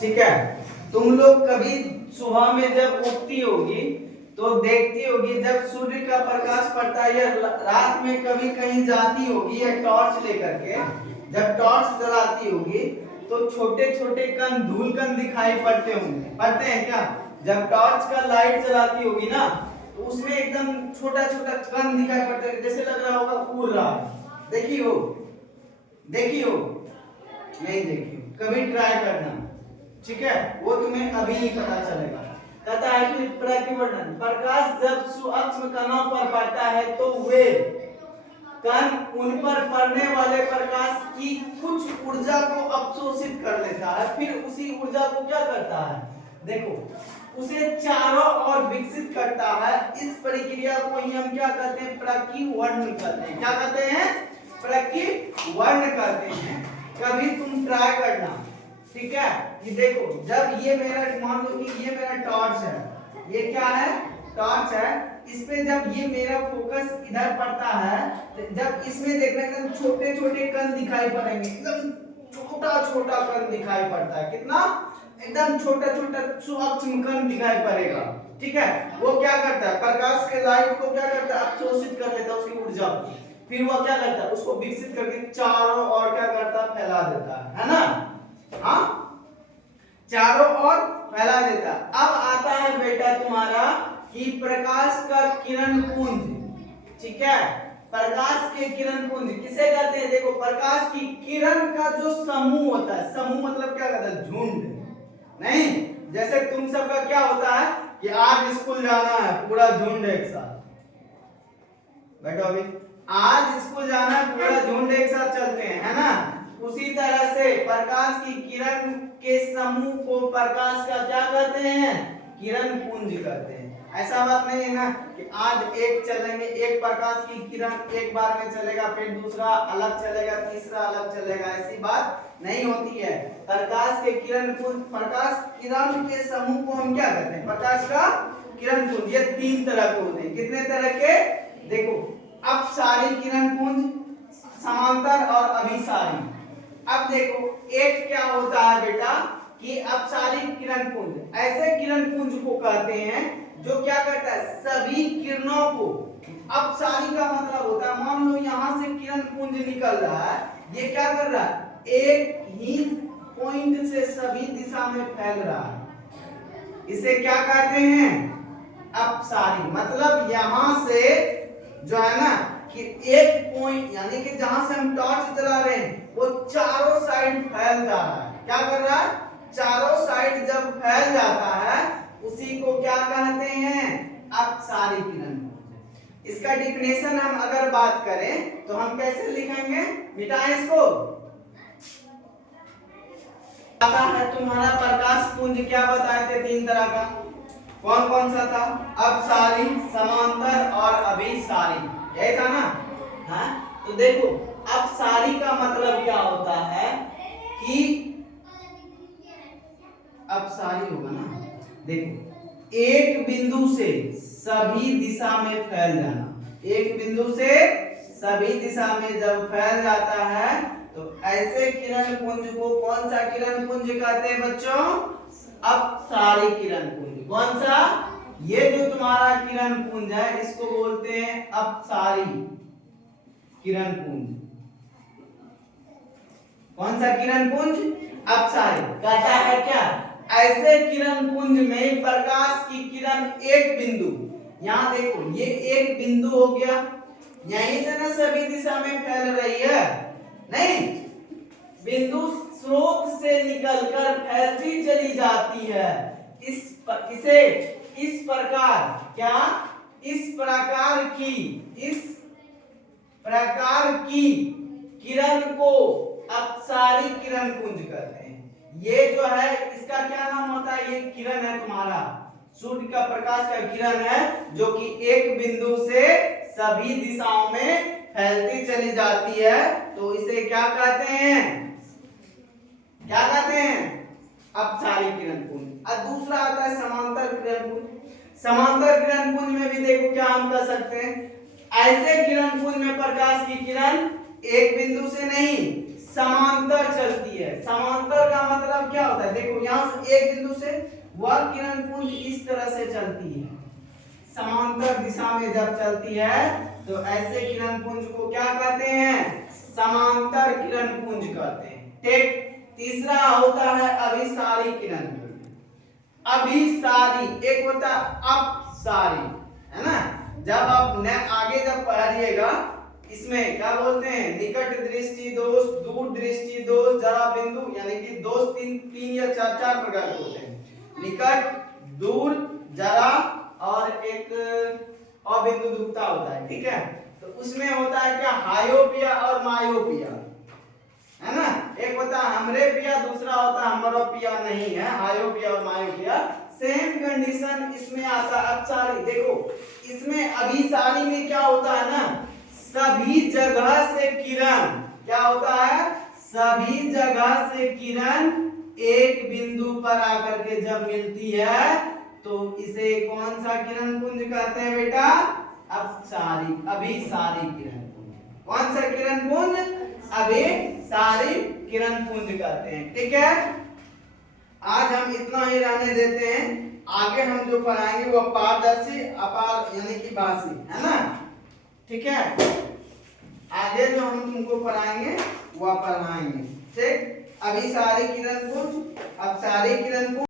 ठीक है। तुम लोग कभी सुबह में जब उठती होगी तो देखती होगी जब सूर्य का प्रकाश पड़ता है या रात में कभी कहीं जाती होगी या टॉर्च लेकर के, जब टॉर्च जलाती होगी तो छोटे छोटे कण, धूल कण दिखाई पड़ते होंगे, पड़ते हैं क्या? जब टॉर्च का लाइट जलाती होगी ना तो उसमें एकदम छोटा छोटा कण दिखाई पड़ता है, जैसे लग रहा होगा उड़ रहा है। देखी हो? देखी हो? नहीं देखी हो, कभी ट्राई करना, ठीक है? वो तुम्हें अभी ही पता चलेगा। कहता है कि प्रतिवर्तन प्रकाश जब सूक्ष्म कणों पर पड़ता है तो वे कण उन पर पड़ने वाले प्रकाश की कुछ ऊर्जा को अवशोषित कर लेता है, फिर उसी ऊर्जा को क्या करता है? देखो, उसे चारों ओर विकसित करता है। इस प्रक्रिया को ही हम क्या कहते हैं? प्रकीर्णन कहते हैं। क्या कहते हैं? प्रकीर्णन कहते हैं। कभी तुम ट्राई करना, ठीक है? ये देखो, जब ये मेरा, मान लो कि ये मेरा टॉर्च है, ये क्या है? टॉर्च है। इस पे जब ये मेरा फोकस इधर पड़ता है तो जब इसमें देखना एकदम छोटे छोटे कण दिखाई पड़ेंगे, एकदम छोटा छोटा कण दिखाई पड़ता है। कितना? एकदम छोटा छोटा सूक्ष्म कण दिखाई पड़ेगा, ठीक है? वो क्या करता है? प्रकाश के लाइट को क्या करता है? अवशोषित कर लेता है, उसकी ऊर्जा को। फिर वो क्या करता है? उसको विकसित करके चारों ओर क्या करता है? फैला देता है ना? हाँ, चारों ओर फैला देता। अब आता है बेटा तुम्हारा कि प्रकाश का किरण पुंज, ठीक है? प्रकाश के किरण पुंज किसे कहते हैं? देखो, प्रकाश की किरण का जो समूह होता है, समूह मतलब क्या कहता है? झुंड नहीं। जैसे तुम सबका क्या होता है कि आज स्कूल जाना है, पूरा झुंड एक साथ बैठो, अभी आज स्कूल जाना है, पूरा झुंड एक साथ चलते हैं, है ना? उसी तरह से प्रकाश की किरण के समूह को प्रकाश का क्या कहते हैं? किरण पुंज कहते हैं। ऐसा बात नहीं है ना कि आज एक चलेंगे, एक प्रकाश की किरण एक बार में चलेगा, फिर दूसरा अलग चलेगा, तीसरा अलग चलेगा, ऐसी बात नहीं होती है। प्रकाश के किरण पुंज, प्रकाश किरण के समूह को हम क्या कहते हैं? प्रकाश का किरण पुंज। ये 3 तरह के होते हैं। कितने तरह के? देखो, अपसारी किरण पुंज, समांतर और अभिसारी। अब देखो, एक क्या होता है बेटा कि अपसारी किरण पुंज, ऐसे किरण पुंज को कहते हैं जो क्या करता है? सभी किरणों को, अपसारी का मतलब होता है, मान लो यहां से किरण पुंज निकल रहा है, ये क्या कर रहा है? एक ही पॉइंट से सभी दिशा में फैल रहा है, इसे क्या कहते हैं? अपसारी। मतलब यहां से जो है ना कि एक पॉइंट, यानी कि जहां से हम टॉर्च जला रहे हैं वो चारों साइड फैल जा रहा है। क्या कर रहा है? चारों साइड जब फैल जाता है उसी को क्या कहते हैं? अपसारी किरण। इसका डिफिनेशन हम अगर बात करें तो हम कैसे लिखेंगे? मिटाएं इसको। आता है तुम्हारा प्रकाश पुंज, क्या बताए थे? 3 तरह का। कौन कौन सा था? अपसारी, समांतर और अभिसारी, यही था ना? हाँ, तो देखो, अपसारी का मतलब क्या होता है कि अपसारी होगा ना, देखो, एक बिंदु से सभी दिशा में फैल जाना। एक बिंदु से सभी दिशा में जब फैल जाता है तो ऐसे किरण पुंज को कौन सा किरण पुंज कहते हैं बच्चों? अपसारी किरण पुंज। कौन सा? ये जो तुम्हारा किरण पुंज है इसको बोलते हैं अपसारी किरण पुंज। कौन सा किरण पुंज? अपसारी। कहता है क्या? ऐसे किरण पुंज में प्रकाश की किरण एक बिंदु, यहां देखो, ये एक बिंदु हो गया, यहीं से ना सभी दिशा में फैल रही है, नहीं, बिंदु स्रोत से निकलकर फैलती चली जाती है। इसे इस प्रकार, क्या? इस प्रकार की किरण को अपसारी किरण पुंज कहते हैं। ये जो है इसका क्या नाम होता है? ये किरण है तुम्हारा, सूर्य का प्रकाश का किरण है जो कि एक बिंदु से सभी दिशाओं में फैलती चली जाती है, तो इसे क्या कहते हैं? क्या कहते हैं? अपसारी किरण पुंज। और दूसरा आता है समांतर किरण पुंज। समांतर किरण पुंज में भी देखो क्या हम कर सकते हैं, ऐसे किरण पुंज में प्रकाश की किरण एक बिंदु से नहीं समांतर चलती है। समांतर का मतलब क्या होता है, देखो यहां से एक बिंदु से वह किरण पुंज इस तरह से चलती है, समांतर दिशा में जब चलती है तो ऐसे किरण पुंज को क्या कहते हैं, समांतर किरण पुंज कहते हैं। ठीक। तीसरा होता है अभिसारी किरण पुंज। अभिसारी, एक होता है अपसारी, है ना। जब आप आगे जब पढ़िएगा इसमें क्या बोलते हैं, निकट दृष्टि दोष, दूर दृष्टि दोष, जरा बिंदु, यानी कि दोष तीन या चार प्रकार के होते हैं। निकट, दूर, जरा और एक अबिंदु दुखता होता है। ठीक है, तो उसमें होता है क्या, हायोपिया और मायोपिया, है ना। एक होता है हमरेपिया, दूसरा होता है हमरोपिया, नहीं है हायोपिया और मायोपिया। सेम कंडीशन इसमें आता है अपसारी। देखो इसमें अभिसारी में क्या होता है ना, सभी जगह से किरण, क्या होता है, सभी जगह से किरण एक बिंदु पर आकर के जब मिलती है तो इसे कौन सा किरण पुंज कहते हैं बेटा, अपसारी, अभिसारी किरण पुंज। कौन सा किरण पुंज, अभिसारी किरण पुंज कहते हैं। ठीक है, आज हम इतना ही रहने देते हैं। आगे हम जो पढ़ाएंगे वो पारदर्शी, अपार यानी कि बासी, है ना। ठीक है, आगे जो हम तुमको पढ़ाएंगे वह पढ़ाएंगे। ठीक, अभिसारी किरण पुंज, अपसारी किरण पुंज।